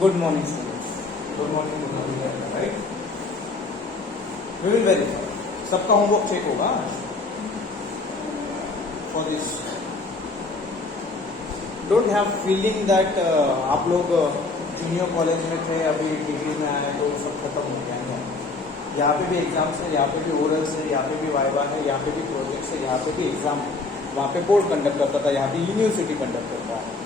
Good morning, students. Good morning, right? We will verify. सबका homework check होगा for this. Don't have feeling that आप लोग junior college में थे, अभी डिग्री में आए तो सब खत्म हो गया है. यहाँ पे भी एग्जाम्स है, यहाँ पे भी ओरल्स है, यहाँ पे भी वाइवा है, यहाँ पे भी प्रोजेक्ट्स है, यहाँ पे भी एग्जाम है. वहाँ पे बोर्ड कंडक्ट करता था, यहाँ पे यूनिवर्सिटी कंडक्ट करता है.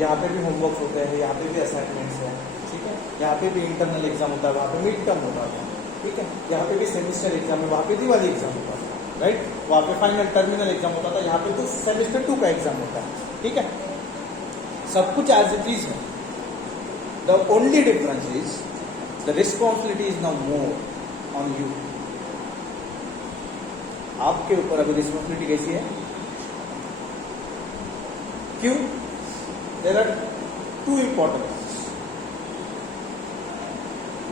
यहाँ पे भी होमवर्क होते हैं, यहाँ पे भी असाइनमेंट्स है. ठीक है. यहाँ पे भी इंटरनल एग्जाम होता है, वहाँ पे मिड टर्म होता है. ठीक है. यहाँ पे भी सेमिस्टर एग्जाम है, वहाँ पे दिवाली एग्जाम होता है. राइट. वहाँ पे फाइनल टर्मिनल एग्जाम होता था, यहाँ पे तो सेमिस्टर 2 का एग्जाम होता है. ठीक है. सब कुछ एज इट इज है. The only difference is the responsibility is now more on you. आपके ऊपर अभी रिस्पॉन्सिबिलिटी कैसी है? क्यों? There are two important things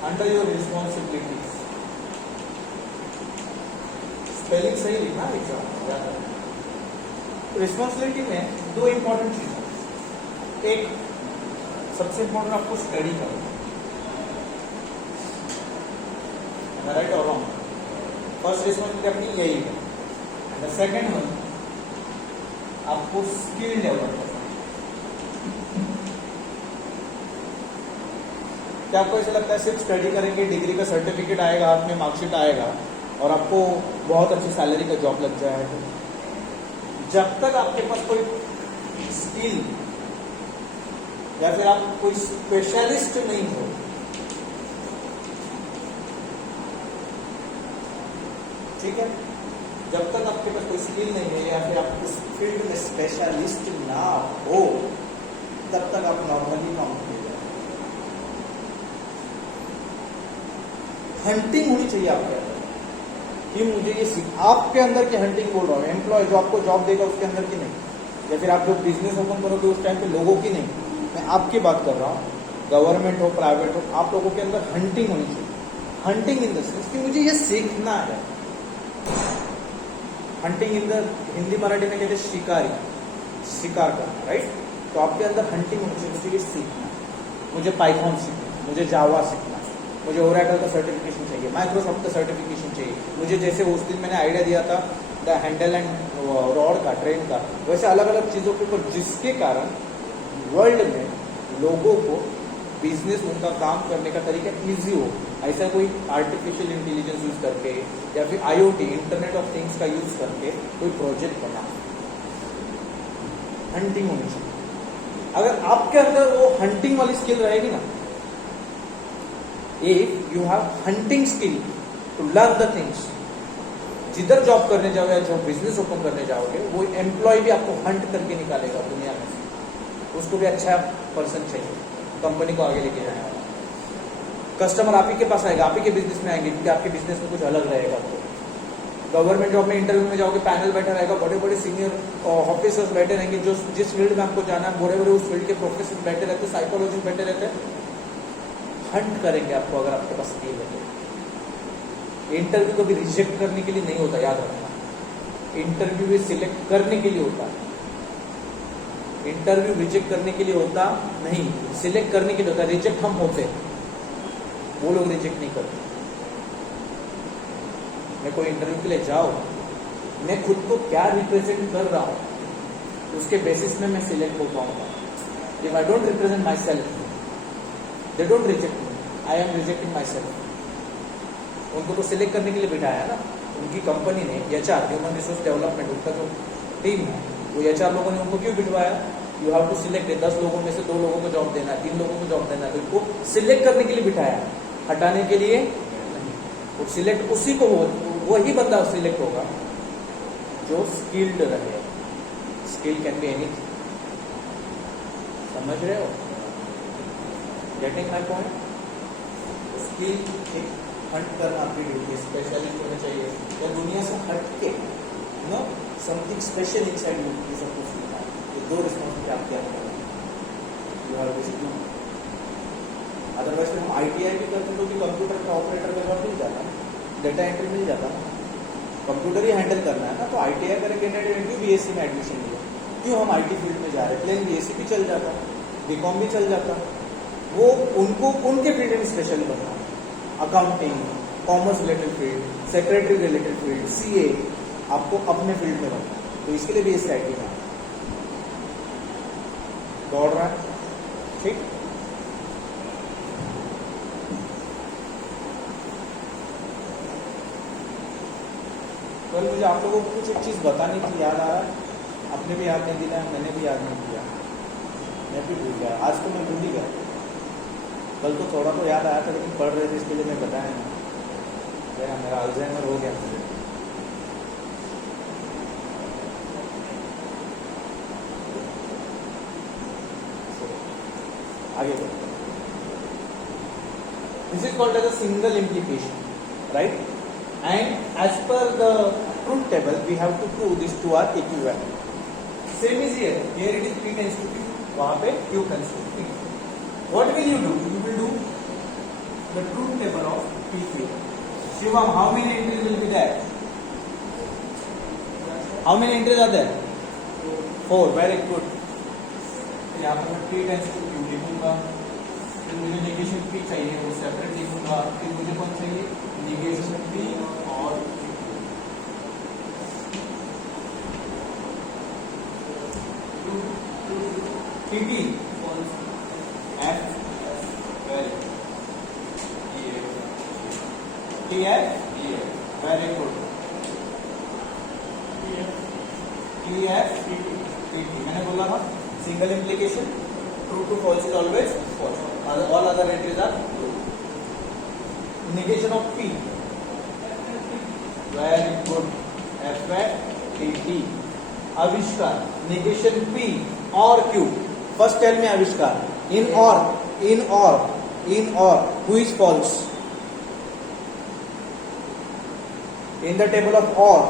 under your responsibilities. Spelling सही लिखना एग्जाम. रिस्पॉन्सिबिलिटी में दो इंपॉर्टेंट चीजें. एक सबसे इंपॉर्टेंट आपको स्टडी करना. राइट और रॉन्ग? फर्स्ट रिस्पॉन्सिबिलिटी अपनी यही है. एंड द सेकेंड वन आपको स्किल डेवलप करना. क्या आपको ऐसा लगता है सिर्फ स्टडी करेंगे, डिग्री का सर्टिफिकेट आएगा हाथ में, मार्कशीट आएगा और आपको बहुत अच्छी सैलरी का जॉब लग जाएगा? जब तक आपके पास कोई स्किल या फिर आप कोई स्पेशलिस्ट नहीं हो, ठीक है, जब तक आपके पास कोई स्किल नहीं है या फिर आप उस फील्ड में स्पेशलिस्ट ना हो, तब तक आप नॉर्मली काम करिए. हंटिंग होनी चाहिए आपके अंदर कि मुझे ये आपके अंदर की हंटिंग बोल रहा हूँ. एम्प्लॉय जो आपको जॉब देगा उसके अंदर की नहीं, या फिर आप जो बिजनेस ओपन करोगे उस टाइम पे लोगों की नहीं. मैं आपकी बात कर रहा हूँ. गवर्नमेंट हो, प्राइवेट हो, आप लोगों के अंदर हंटिंग होनी चाहिए. हंटिंग इन द सेंस कि मुझे ये सीखना है. Hunting in the Hindi Marathi में कहते शिकारी, शिकार करना. राइट. तो आपके अंदर हंटिंग होनी चाहिए. मुझे ये सीखना है, मुझे पाइथन सीखना, मुझे जावा सीखना, मुझे ओरेकल का सर्टिफिकेशन चाहिए, माइक्रोसॉफ्ट का सर्टिफिकेशन चाहिए. मुझे जैसे उस दिन मैंने आइडिया दिया था द हैंडल एंड रॉड का, ट्रेन का, वैसे अलग अलग चीज़ों के ऊपर जिसके कारण वर्ल्ड में लोगों को बिजनेस, उनका काम करने का तरीका इजी हो. ऐसा कोई आर्टिफिशियल इंटेलिजेंस यूज करके या फिर IoT, इंटरनेट ऑफ थिंग्स का यूज करके कोई प्रोजेक्ट बना. हंटिंग होनी चाहिए. अगर आपके अंदर वो हंटिंग वाली स्किल रहेगी ना, if you have hunting skill to learn the things, जिधर जॉब करने जाओगे या जो बिजनेस ओपन करने जाओगे, वो एम्प्लॉय भी आपको हंट करके निकालेगा दुनिया में. उसको भी अच्छा पर्सन चाहिए कंपनी को आगे लेके जाने वाला. कस्टमर आप ही के पास आएगा, आप ही के बिजनेस में आएंगे क्योंकि आपके बिजनेस में कुछ अलग रहेगा. गवर्नमेंट जॉब में इंटरव्यू में जाओगे, पैनल बैठा रहेगा, बड़े बड़े सीनियर ऑफिसर्स बैठे रहेंगे, जो जिस फील्ड में आपको जाना है, बड़े बड़े उस फील्ड के प्रोफेसर बैठे रहते, साइकोलॉजिस्ट बैठे रहते, हंट करेंगे आपको अगर आपके पास स्किल है. इंटरव्यू कभी रिजेक्ट करने के लिए नहीं होता, याद रखना. इंटरव्यू भी सिलेक्ट करने के लिए होता है. इंटरव्यू रिजेक्ट करने के लिए होता नहीं, सिलेक्ट करने के लिए होता है. रिजेक्ट हम होते हैं, वो लोग रिजेक्ट नहीं करते. मैं कोई इंटरव्यू के लिए जाओ, मैं खुद को क्या रिप्रेजेंट कर रहा हूं, उसके बेसिस में मैं सिलेक्ट हो पाऊंगा. If I don't represent my self, they don't reject me, I am rejecting myself. उनको तो सिलेक्ट करने के लिए बिठाया है ना उनकी कंपनी ने. HR, ह्यूमन रिसोर्स डेवलपमेंट, उनका जो टीम है, वो HR लोगों ने उनको क्यों बिठवाया? You have to select. 10 लोगों में से 2 लोगों को जॉब देना है, 3 लोगों को जॉब देना है. तो उनको सिलेक्ट करने के लिए बिठाया, हटाने के लिए नहीं. वो सिलेक्ट उसी को, वही बंदा सिलेक्ट होगा जो स्किल्ड रहे. Skill can be anything. समझ रहे हो? Getting my point? स्किल एक हंट करना आपकी ड्यूटी, स्पेशलिस्ट होना चाहिए या दुनिया से हट के know something special inside you is suppose to have. ये दो रिस्पॉन्सिबिलिटी आपके अंदर you have to do. Otherwise फिर हम ITI भी करते तो भी कंप्यूटर का ऑपरेटर का जॉब मिल जाता, डेटा एंट्री मिल जाता. कंप्यूटर ही हैंडल करना है ना, तो ITI करे कैंडिडेट क्यों BSc में एडमिशन लिया? क्यों हम IT फील्ड में जा रहे हैं? प्लेन BSc भी चल जाता, BCom भी चल जाता. वो उनको उनके फील्ड में स्पेशली बनना, accounting, commerce related field, secretary related field, CA, आपको अपने फील्ड में बनना, तो इसके लिए भी BSc में दौड़ रहा है। ठीक, तो मुझे आप लोगों को कुछ एक चीज़ बतानी थी, याद आ रहा है, आपने भी याद नहीं दिलाया, मैंने भी याद नहीं किया, मैं भी भूल गया, आज तो मैं भूल ही गया। कल तो थोड़ा तो याद आया था, लेकिन पढ़ रहे थे इसके लिए मैं बताया नहीं, मेरा अल्जाइमर हो गया मुझे। आगे बढ़ते हैं। This is called as a single implication, right? And as per the truth table, we have to prove these two are equivalent. Same is here. Here it is P tends to Q. वहाँ पे Q tends to P. What will you do? You will do the truth table of PQ. Shivam, how many entries will be there? How many entries are there? 4. Very good. यहाँ पर मैं P tends to Q लिखूंगा, फिर मुझे negation P चाहिए, वो separate लिखूंगा, फिर मुझे कौन चाहिए? नेगेशन P और TT F very good TF TT मैंने बोला था single implication true to false is always false, all other entries are true. negation of P, very good, FATT। आविष्कार, negation P और Q, first tell me आविष्कार, in or who is false? In the table of or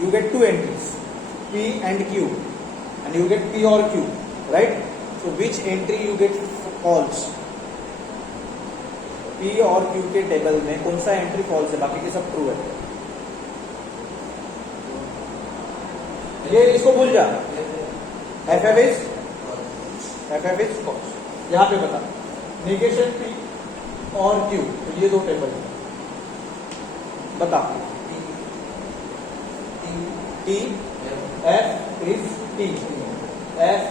you get two entries, P and Q, and you get P or Q, right? So which entry you get false? P और Q के table में कौन सा entry false है, बाकी के सब true है। ये इसको भूल जा, FF इज फॉल्स। यहाँ पे बता नेगेशन P और Q, तो ये दो टेबल है, बता। T F is T, F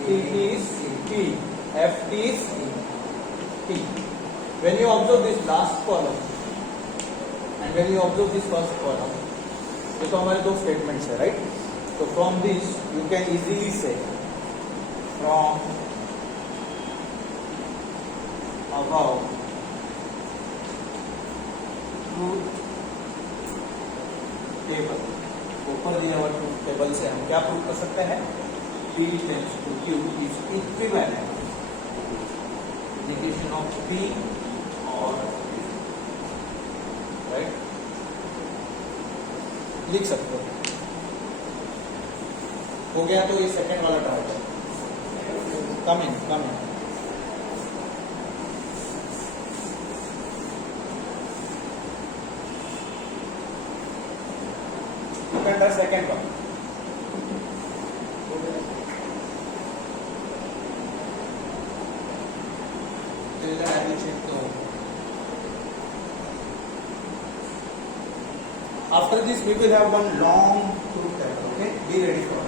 T is T, F T is T. When you observe this last column and when you observe this first column, ये तो हमारे दो स्टेटमेंट्स है, राइट? तो from this you can easily से from above truth table, ऊपर दिया हुआ ट्रूथ टेबल से हम क्या प्रूव कर सकते हैं? P tends to Q is equivalent negation of P और राइट, लिख सकते हो। हो गया तो ये सेकंड वाला ट्राई करो। Come in second one. After this, we will have one long truth table. Okay, be ready for it.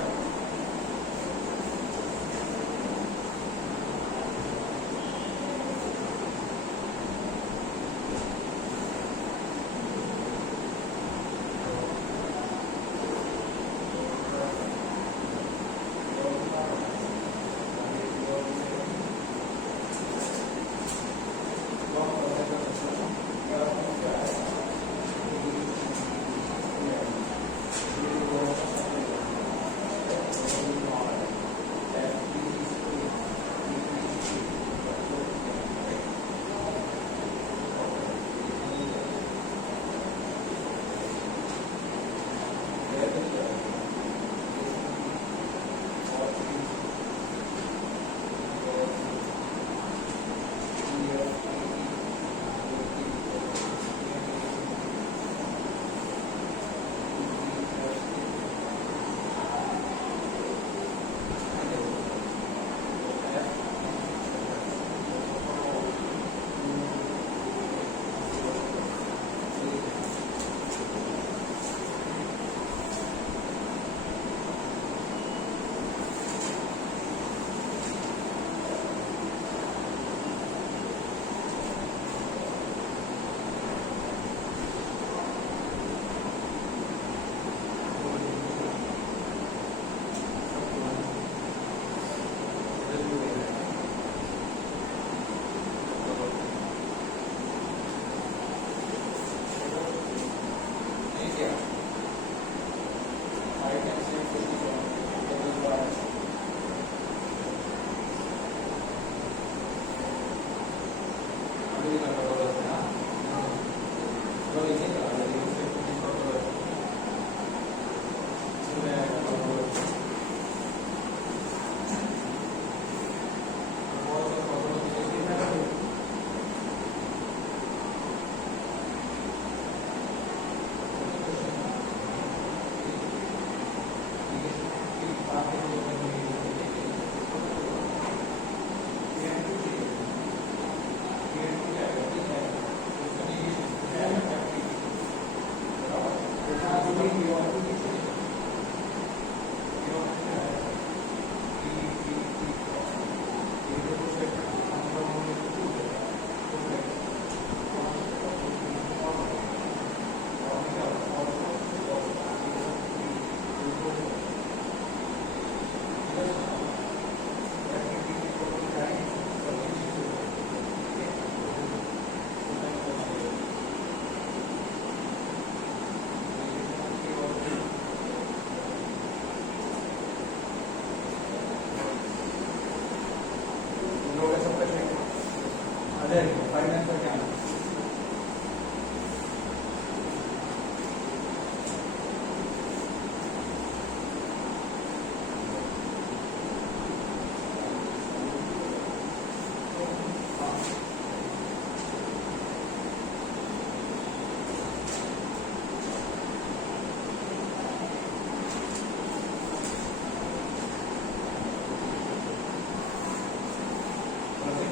Ajay 5 line पर क्या आना?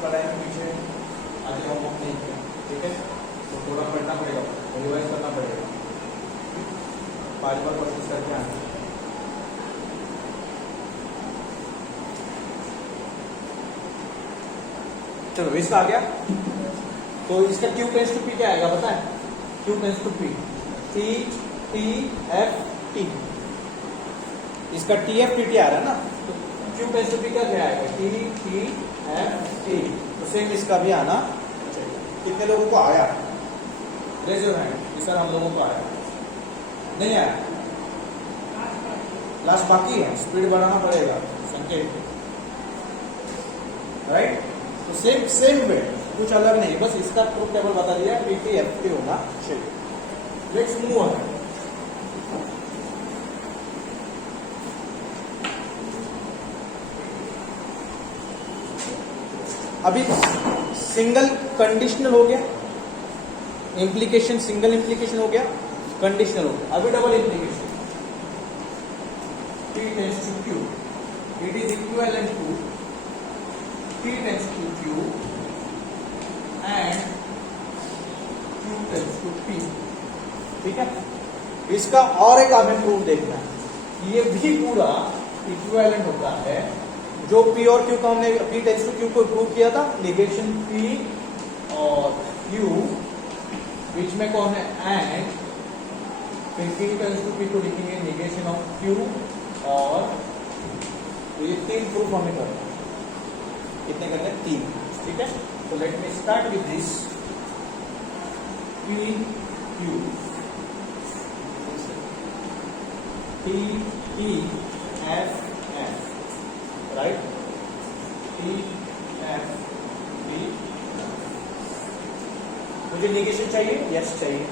पढ़ाई में पीछे आज होमवर्क नहीं किया, ठीक है, तो थोड़ा पढ़ना पड़ेगा, रिवाइज करना पड़ेगा, 5 बार कोशिश करके आना। चलो इसका आ गया, तो इसका Q टेंस टू P क्या आएगा पता है? Q tends to P T T F T, इसका T F T T आ रहा है ना, तो Q टेंस टू P का क्या आएगा? T T F T। तो सेम इसका भी आना चाहिए। कितने लोगों को आया? Raise your hand. सर हम लोगों को आया, नहीं आया, लास्ट बाकी है, स्पीड बढ़ाना पड़ेगा संकेत, राइट। तो सेम वे, कुछ अलग नहीं, बस इसका ट्रूथ टेबल बता दिया, PTFT होना चाहिए। Let's move on. अभी सिंगल कंडीशनल हो गया, इंप्लीकेशन सिंगल इंप्लीकेशन हो गया, कंडीशनल हो गया। अभी double implication, P tends to Q, it is equivalent to P tends to Q and Q tends to P, ठीक है। इसका और एक हमें प्रूफ देखना है, ये भी पूरा इक्विवेलेंट होता है। जो P और Q का हमने P टेंस टू Q को प्रूव किया था, निगेशन P और Q, बीच में कौन है? एंड, फिर P टेंस टू P को लिखेंगे निगेशन ऑफ Q, और ये 3 प्रूफ हमें करना है। कितने करने? 3, ठीक है। तो let me start with this P Q T T F F, right, T F B। मुझे निगेशन चाहिए, यस चाहिए,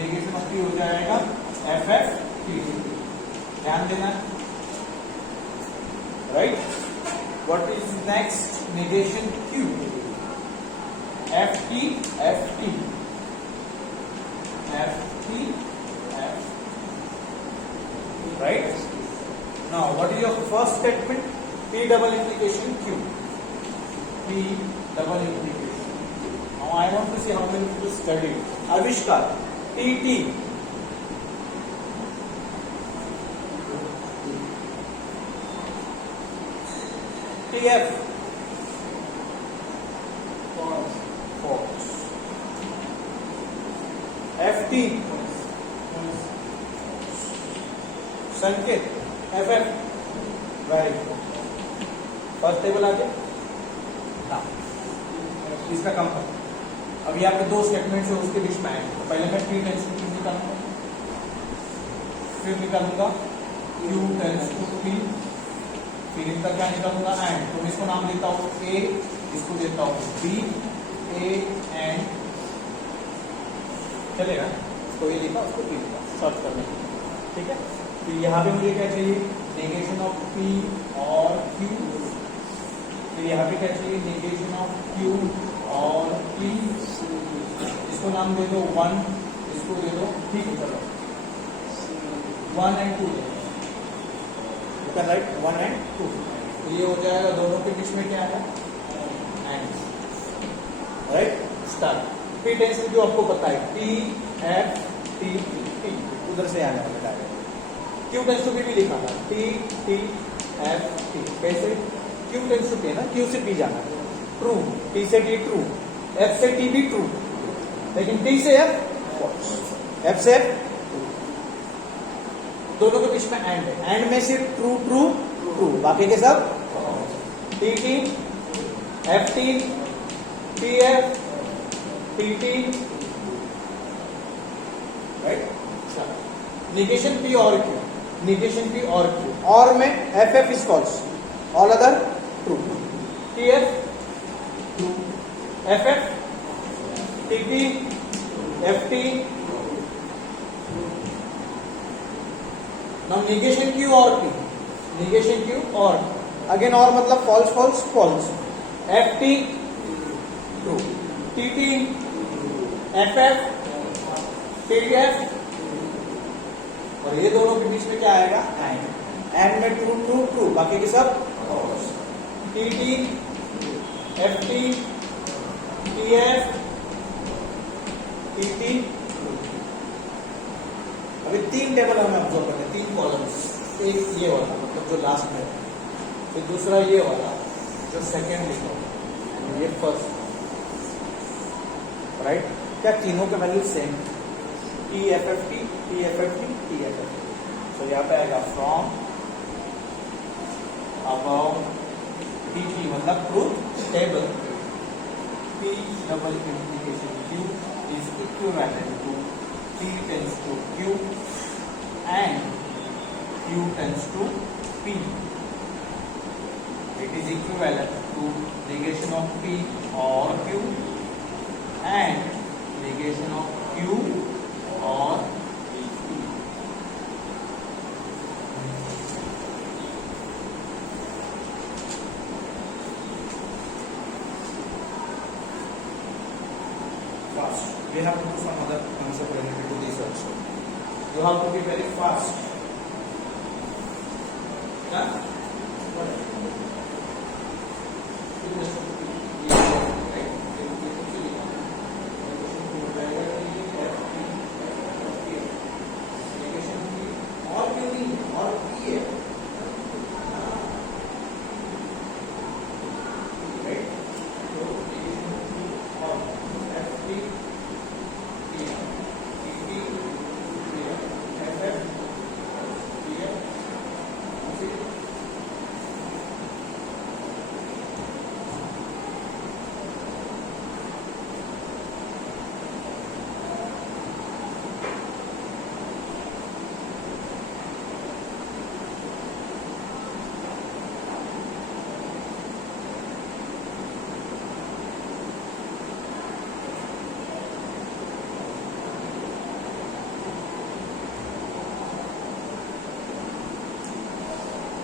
निगेशन ऑफ P हो जाएगा F F T, ध्यान देना, right. What is next? Negation Q, F T F T F T F, right? Now what is your first statement? P double implication Q, P double implication. Now I want to see how many people study. Avishkar, T T, T F, false, F T, Sanket, F F, very good. First table आ गया, हाँ, इसका कम कर। अभी आपके 2 statements है, उसके बीच में आएंगे। तो पहले मैं P टेंस टू Q निकालूंगा, फिर निकालूंगा Q टेंस टू P, फिर इनका क्या निकालूंगा? एंड। तो मैं इसको नाम देता हूँ A, इसको देता हूँ B, A एंड, चलेगा। तो ये लिखा, उसको P लिखा, शॉर्ट करने के लिए, ठीक है। तो यहाँ पे मुझे क्या चाहिए? नेगेशन ऑफ P और Q, फिर यहाँ पे क्या चाहिए? नेगेशन ऑफ Q और P, इसको नाम दे दो 1, इसको दे दो, ठीक है, चलो 1 एंड 2 दे दो, यू कैन राइट 1 एंड 2। तो ये हो जाएगा, दोनों के बीच में क्या है? And, right. Start. P tends में जो आपको पता है P F T T, उधर से आने वाला direct. Q tends to P भी लिखा था, T T F T, कैसे? Q टेंस टू P ना, Q से P जाना, ट्रू, T से T ट्रू, F से T भी ट्रू, लेकिन T से F फॉल्स, F से F ट्रू, दोनों के बीच में एंड है। एंड में सिर्फ ट्रू ट्रू ट्रू, बाकी के सब T T F T T F T T, right. Negation P और Q, निगेशन P और Q, और में F F is false, all other true, T F true, FF, TP, FT. Now negation Q or P. Negation Q or again or मतलब false false false. FT true. TP, FF, TF और ये दोनों के बीच में क्या आएगा? And में true true true, बाकी के सब false. TT, FT, TF, TT. अभी 3 टेबल हमें ऑब्जर्व करते हैं, 3 कॉलम्स. एक ये वाला मतलब जो लास्ट में, फिर दूसरा ये वाला जो सेकेंड लिखा, ये फर्स्ट. राइट? क्या तीनों के value same? TFFT, TFFT, TFFT. तो यहाँ पे आएगा फ्रॉम, अबाउट, TP मतलब truth table. P double implication Q is equivalent to P tends to Q and Q tends to P. It is equivalent to negation of P or Q and negation of Q or P. Fast. We have to do some other concept related to this also. You have to be very fast. Huh?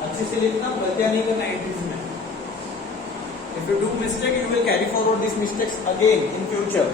अच्छे से लिखना, गलतियां नहीं करना entries में. If you do mistake, you will carry forward these mistakes again in future.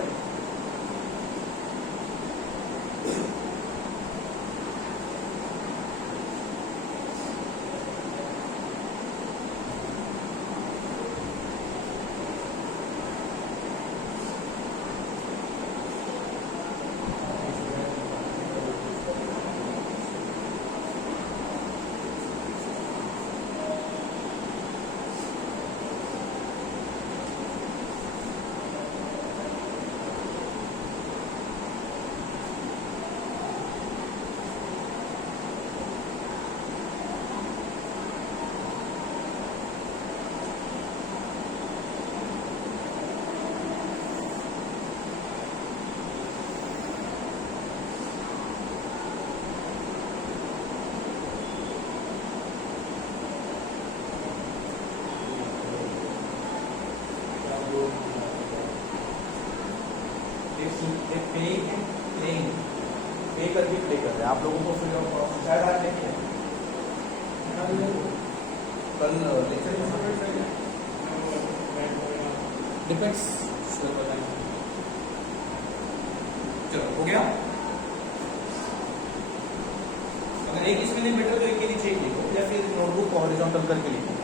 पे करके play कर रहे हैं आप लोगों को. फिर शायद आज देखिए कल लेक्चर डिपेंड्स. चलो हो गया. अगर एक इसमें नहीं बेटर तो एक के नीचे एक लिखो या फिर नोटबुक हॉरिजॉन्टल करके लिखो.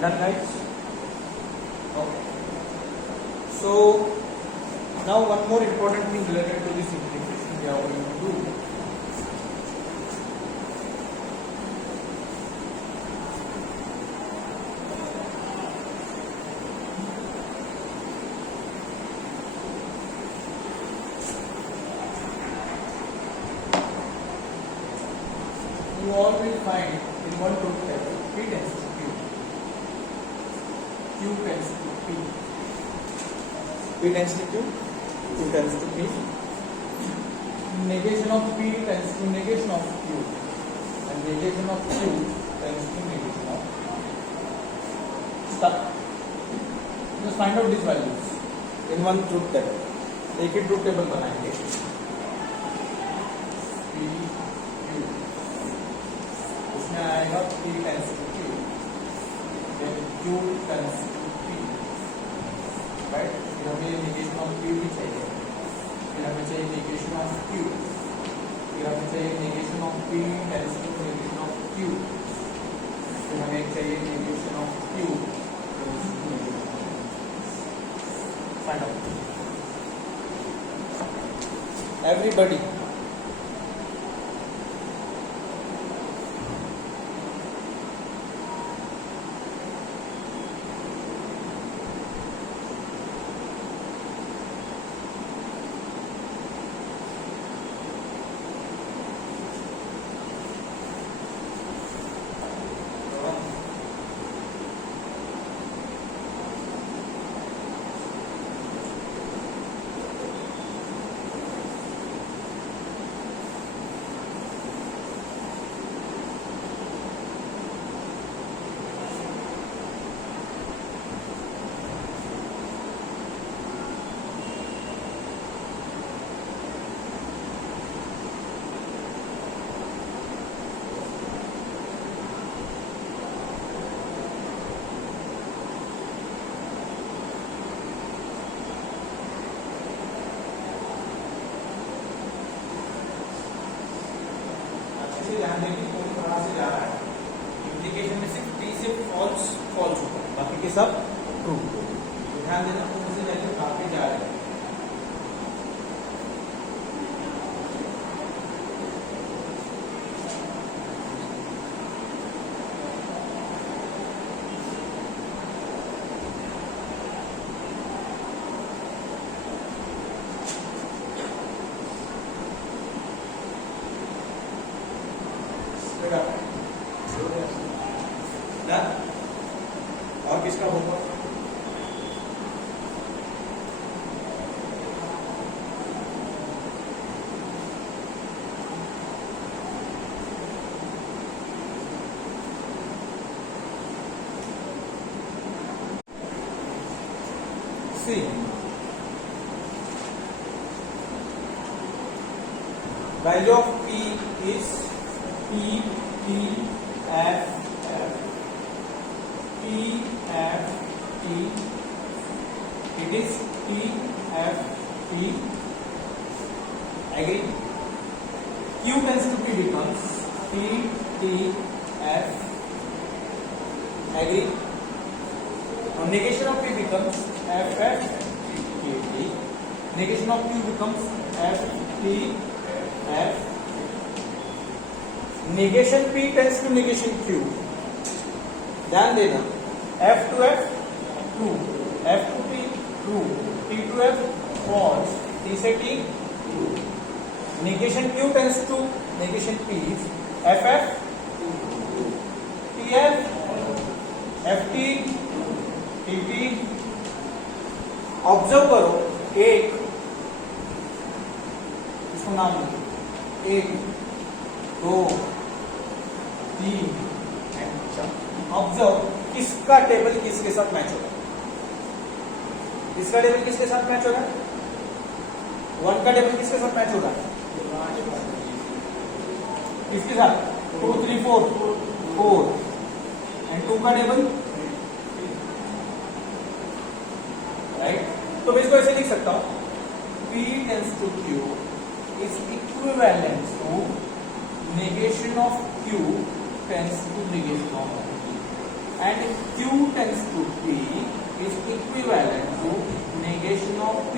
Done, guys? Okay. So now one more important thing related to this integration we are going to do. You all will find in one truth table P tends to Q, Q tends to P, P tends to Q, Q tends to P, negation of P tends to negation of Q, and negation of Q tends to negation of stuff. Just find out these values in one truth table. एक ही truth table बनाएंगे. आएगा P tends to Q, then Q tends to P, right? फिर हमें negation of P भी चाहिए, फिर हमें चाहिए negation of Q, फिर हमें चाहिए negation of P tends to negation of Q, फिर हमें चाहिए negation of Q tends to negation of Q. Find out. Everybody. ध्यान देंगे कौन कहाँ से जा रहा है. इंप्लीकेशन में सिर्फ P से फॉल्स फॉल्स होता है, बाकी के सब ट्रू. ध्यान देना कौन से जाके कहाँ पे जा रहे हैं. और किसका homework? See, value of P is P T F F P F T. It is P F T. Agree? Q tends to P becomes P T F. Agree? Now negation of P becomes F F T T. Negation of Q becomes F T F. Negation P tends to negation Q. ध्यान देना, F to F true, F to P true, T to F false, T से T true. Negation Q tends to negation P is FF TF FT TT. Observe करो, एक इसको नाम लो, 1 2 3 and 4. Observe किसका table किसके साथ मैच हो रहा है. इसका टेबल किसके साथ मैच हो रहा है. 1 का टेबल किसके साथ मैच हो रहा है. किसके साथ. 2 3 4 4 एंड 2 का टेबल राइट. तो मैं इसको ऐसे लिख सकता हूं, P tends to Q is equivalent to negation of Q tends to negation of P. and Q tends to P is equivalent to negation of P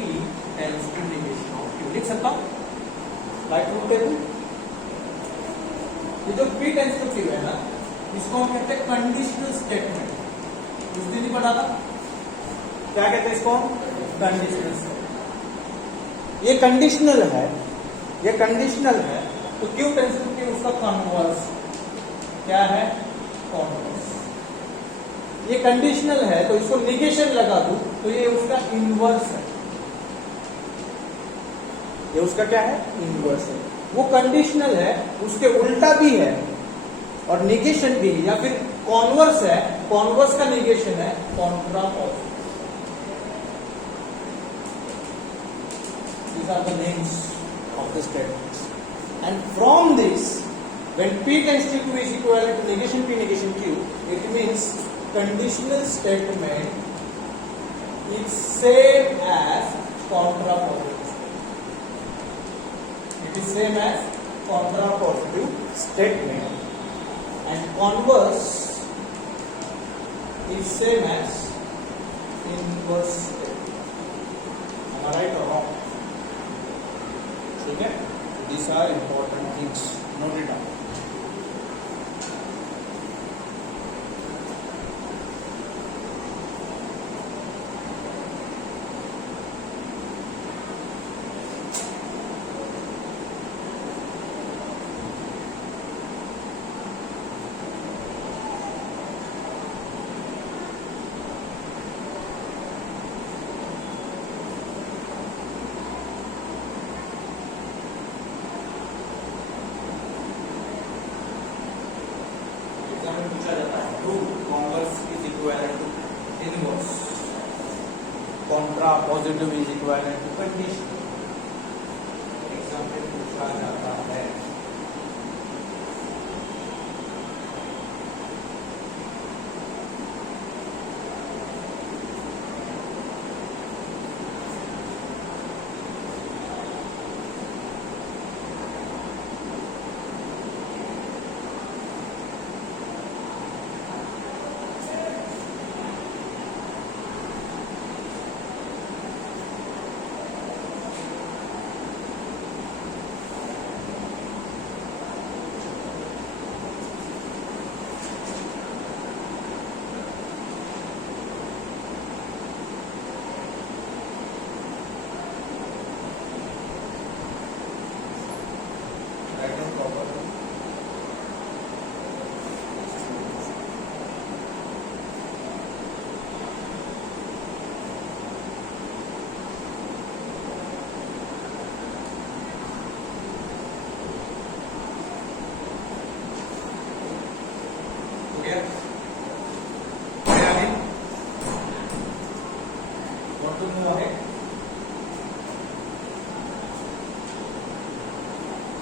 tends to negation of Q. लिख सकता हूँ bye truth table. ये जो P tends to Q है ना, इसको हम कहते हैं कंडीशनल स्टेटमेंट। उस दिन ही पढ़ा था, क्या कहते हैं इसको? Conditional statement. ये कंडीशनल है, ये कंडीशनल है, तो Q टेंस टू Q उसका कॉन्वर्स क्या है? कॉन्वर्स। ये कंडीशनल है तो इसको निगेशन लगा दूं तो ये उसका इनवर्स है। ये उसका क्या है? इनवर्स है। वो कंडीशनल है, उसके उल्टा भी है और निगेशन भी है, या फिर कॉन्वर्स है, कॉन्वर्स का निगेशन है कॉन्ट्रापोजिट। These are the names of the statements. And from this, when P tends to Q is equivalent to negation P negation Q, it means conditional statement is same as contrapositive statement. It is same as contrapositive statement, and converse is same as inverse statement. Am I right or wrong? ठीक है? These are important things. Note it down. पूछा जाता है true converse is equivalent to inverse, contrapositive is equivalent to conditional. Example पूछा जाता है।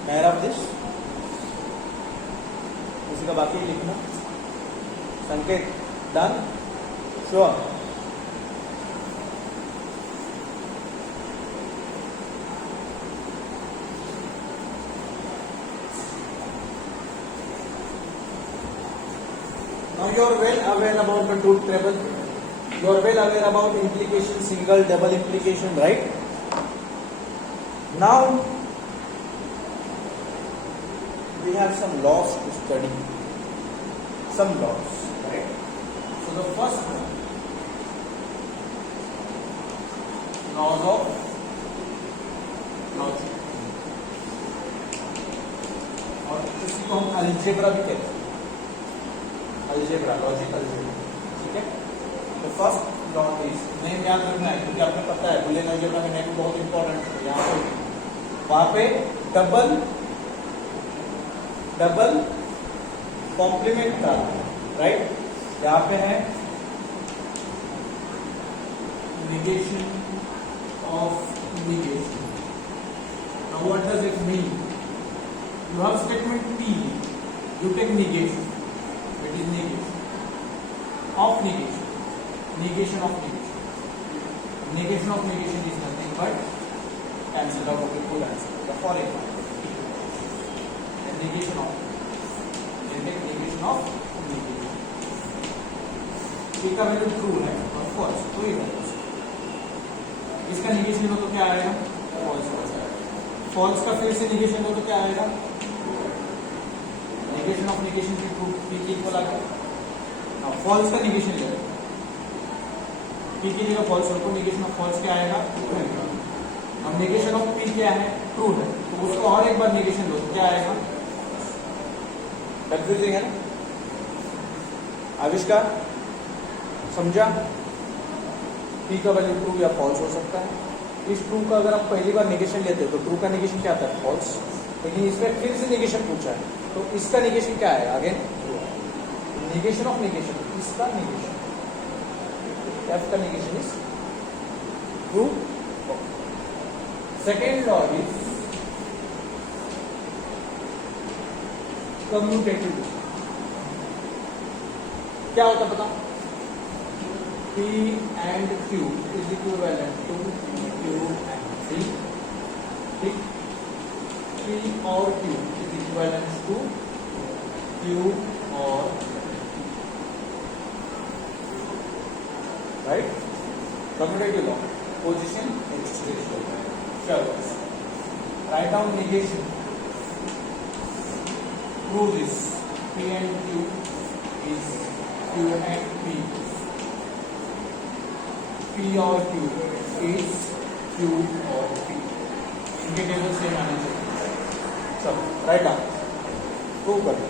पैराब्दिश उसी का बाकी लिखना। संकेत done sure. Now you are well aware about the truth table. You are well aware about implication, single, double implication, right? Now we have some laws to study. Some laws, right? So the first one, laws of logic, और इसी को हम algebra भी कहते हैं। Algebra, logic algebra, ठीक है। तो फर्स्ट लॉ इज, नेम याद रखना है क्योंकि आपको पता है बुलियन अलजेब्रा का नेम बहुत इंपॉर्टेंट है। यहाँ पे वहां पे डबल कॉम्प्लीमेंट का, राइट? यहाँ पे है negation of negation. Now what does it mean? You have statement P, you take negation. It is negation of negation. Negation of negation. Negation of negation is nothing but cancel out of the full answer. The foreign one. And negation of. Then take negation of negation. P का value true है और false, तो ही false. इसका negation हो तो क्या आएगा? False false आएगा। फॉल्स का फिर से निगेशन हो तो क्या आएगा? निगेशन ऑफ निगेशन की ट्रू, पी की इक्वल आ गया। फॉल्स का निगेशन ले, पी की जगह फॉल्स हो तो निगेशन ऑफ फॉल्स क्या आएगा? अब निगेशन ऑफ पी क्या है? ट्रू है, तो उसको और एक बार निगेशन लो तो क्या आएगा? कंफ्यूजिंग है ना? आविष्कार समझा? पी का वैल्यू ट्रू या फॉल्स हो सकता है। इस ट्रू का अगर आप पहली बार निगेशन लेते हो तो ट्रू का निगेशन क्या आता है? फॉल्स। लेकिन इसमें फिर से निगेशन पूछा है, तो इसका निगेशन क्या आएगा? अगेन निगेशन ऑफ निगेशन, इसका निगेशन, एफ का negation is true. Second law is commutative. क्या होता है बताओ? P and Q is equivalent to Q and C, ठीक? P और Q is equivalent to Q और right? Commutative law, position exchange. चलो, write down negation. Prove this. P and Q is Q and P. P और Q is Q और P. इनके table same आने चाहिए। सब राइट डाउन, प्रूव कर दो।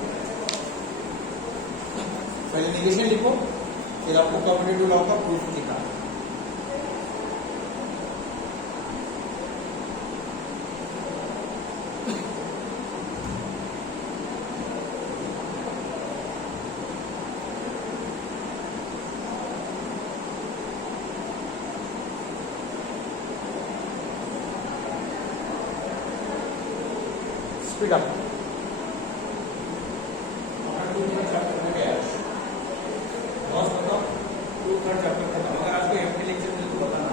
पहले निगेशन लिखो, फिर आपको कम्यूटेटिव लॉ का प्रूफ दिखा। Speed up. चैप्टर में गया बॉस, बताओ 2/3 चैप्टर खत्म। अगर आपको एमपी लेक्चर मिले तो बताना।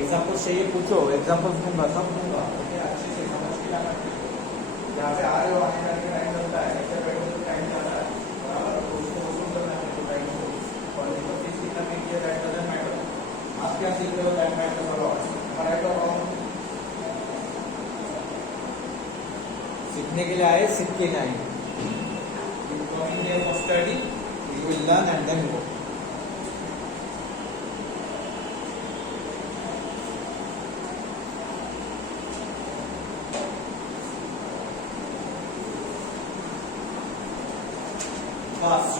एग्जाम्पल चाहिए पूछो, एग्जाम्पल दूंगा, सब दूंगा, अच्छे से समझ के आना। यहाँ पे आ रहे हो, आने जाने का टाइम लगता है, ऐसे बैठो तो टाइम जाता है, बराबर। तो उसको वसूल करना है तो टाइम को, कॉलेज को फीस कितना पे किया, दैट डजंट मैटर। आप क्या सीख रहे हो, that matters a lot. Right और रॉन्ग, सीखने के लिए आए, सीख के नहीं आए। You come in here for study, you will learn and then go. Fast.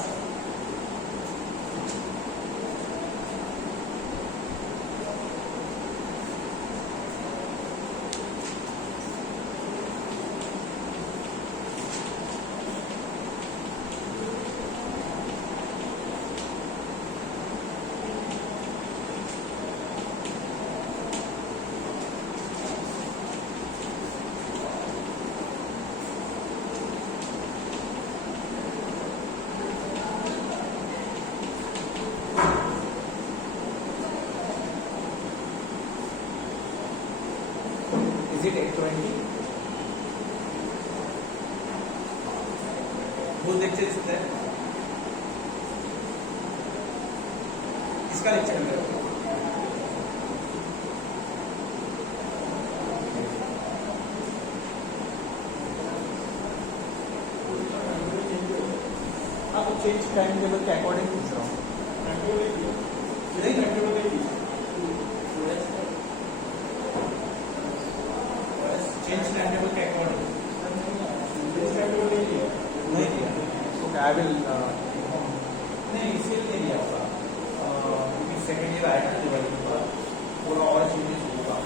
Is it 8:20? Who lecture is there? इसका लेक्चर अंदर आपको चेंज टाइम टेबल के अकॉर्डिंग पूछ रहा हूँ। नहीं चेंज टाइम टेबल के अकॉर्डिंग नहीं दिया। ओके आई विल नहीं इसीलिए नहीं दिया होगा क्योंकि सेकेंड ईयर आएगा दिवाली के बाद पूरा और चेंजेस होगा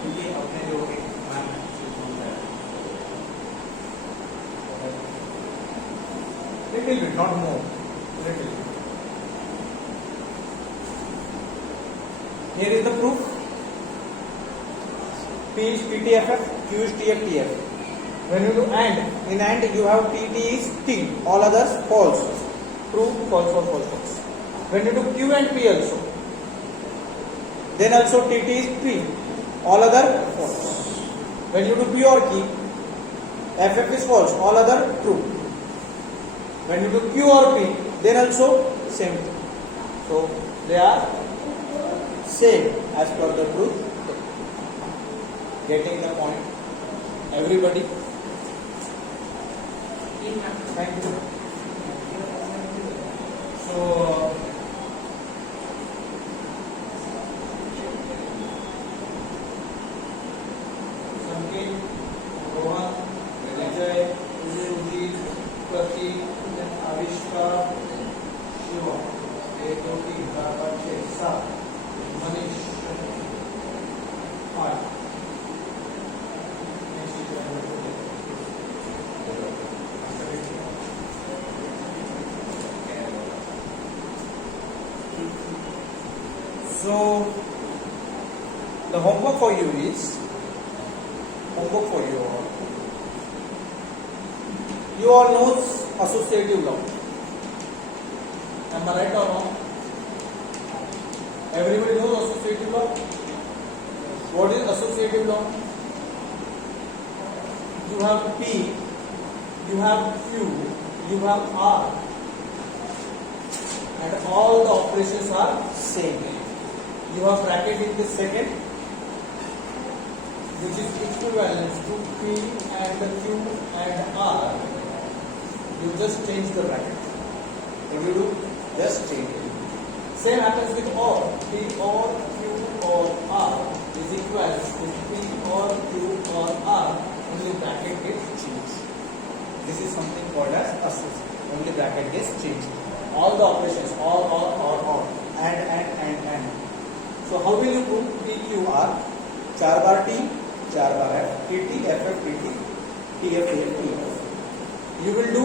क्योंकि अपने जो एक ma'am little bit, not more, little bit. Here is the proof. P is PTFF, Q is TFTF. When you do AND, in AND you have TT is T, all others false. True, false or false, false. When you do Q and P also, then also TT is P, all other false. When you do P or Q, FF is false, all other true. When you do Q or P, then also same thing. So they are same as per the truth. Getting the point, everybody. Thank you. So Sanket, Rohan, Vijay, Sujit, Pratik, Avishka, Shiva, 1, 2, 3, 4, 5, 6, 7, Manish, 5. So the homework for you is you all knows associative law. Am I right or wrong? Everybody knows associative law. What is associative law? You have P, you have Q, you have R, and all the operations are same. You have bracket in the second, which is equivalent to P and Q and R. You just change the bracket. If you do, just change it. Same happens with OR. P or Q or R is equal to P or Q or R. Only bracket gets changed. This is something called as association. Only bracket gets changed. All the operations, or, and. So how will you prove P, Q, R? 4 bar T, 4 bar F, TT, FF, TT, TF, TF, TF. You will do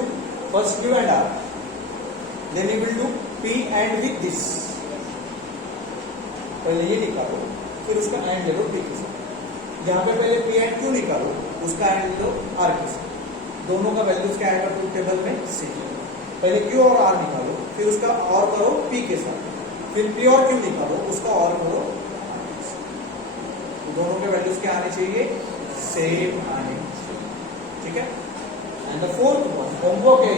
first Q and R. Then you will do P and with this. पहले ये निकालो, फिर उसका and ले लो P के साथ. जहाँ पे पहले P and Q निकालो, उसका एंड ले लो R के साथ. दोनों का वैल्यूज क्या आएगा ट्रूथ टेबल में सेम. पहले Q और R निकालो, फिर उसका और करो P के साथ. फिर P और Q निकालो, उसका और करो. दोनों के वैल्यूज क्या आने चाहिए? सेम आने चाहिए. ठीक है. And the fourth one homework है.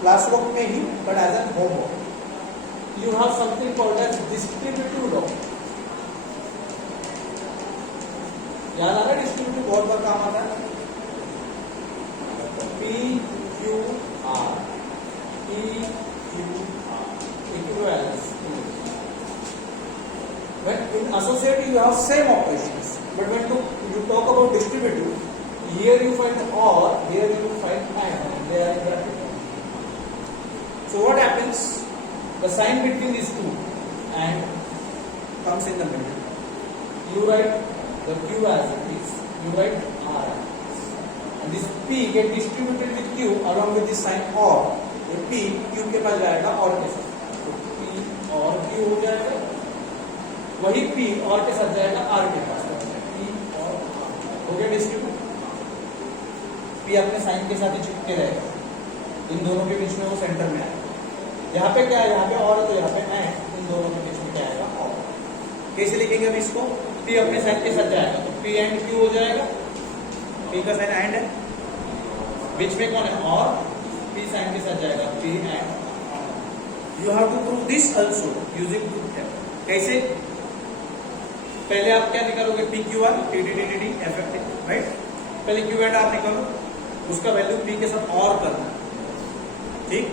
क्लास वर्क में ही but as an homework you have something called as distributive law. याद आ रहा है डिस्ट्रीब्यूटिव बहुत बार काम आता है. P Q R P Q R equivalence. When in associative you have same operations, but when you talk about distributive, here you find OR, here you find AND. They are bracket. So what happens? The sign between these two and comes in the middle. You write the Q as it is, you write R as it is. And this P get distributed with Q along with this sign OR. ये P Q के पास जाएगा OR के साथ. तो P और Q हो जाएगा. वही P OR के साथ जाएगा R के पास. P और R हो गया डिस्ट्रीब्यूट. P अपने साइन के साथ ही चिपके रहेगा. इन दोनों के बीच में वो सेंटर में आएगा. यहाँ पे क्या है? यहाँ पे और तो यहाँ पे एंड. इन दोनों के बीच में क्या आएगा? और. कैसे लिखेंगे हम इसको? P अपने साइन के साथ जाएगा तो P एंड Q हो जाएगा. P का साइन एंड है, बीच में कौन है? और. P साइन के साथ जाएगा P and. You have to prove this also using truth table. कैसे? पहले आप क्या निकालोगे? P Q R T D D D D F F T, right. पहले क्यू एंड आर निकालो, उसका वैल्यू पी के साथ और करना, ठीक.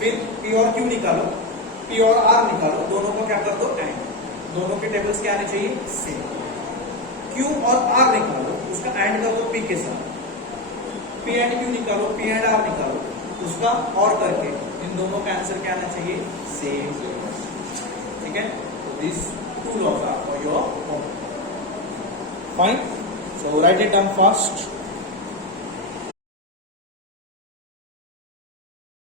फिर पी और क्यू निकालो, पी और आर निकालो, दोनों को क्या कर दो? एंड. दोनों के टेबल्स क्या आने चाहिए? सेम. क्यू और आर निकालो, उसका एंड कर दो पी के साथ. पी एंड क्यू निकालो, पी एंड आर निकालो, उसका और करके इन दोनों का आंसर क्या आना चाहिए? सेम. ठीक है. This two laws are for your homework. Fine. So write it down fast.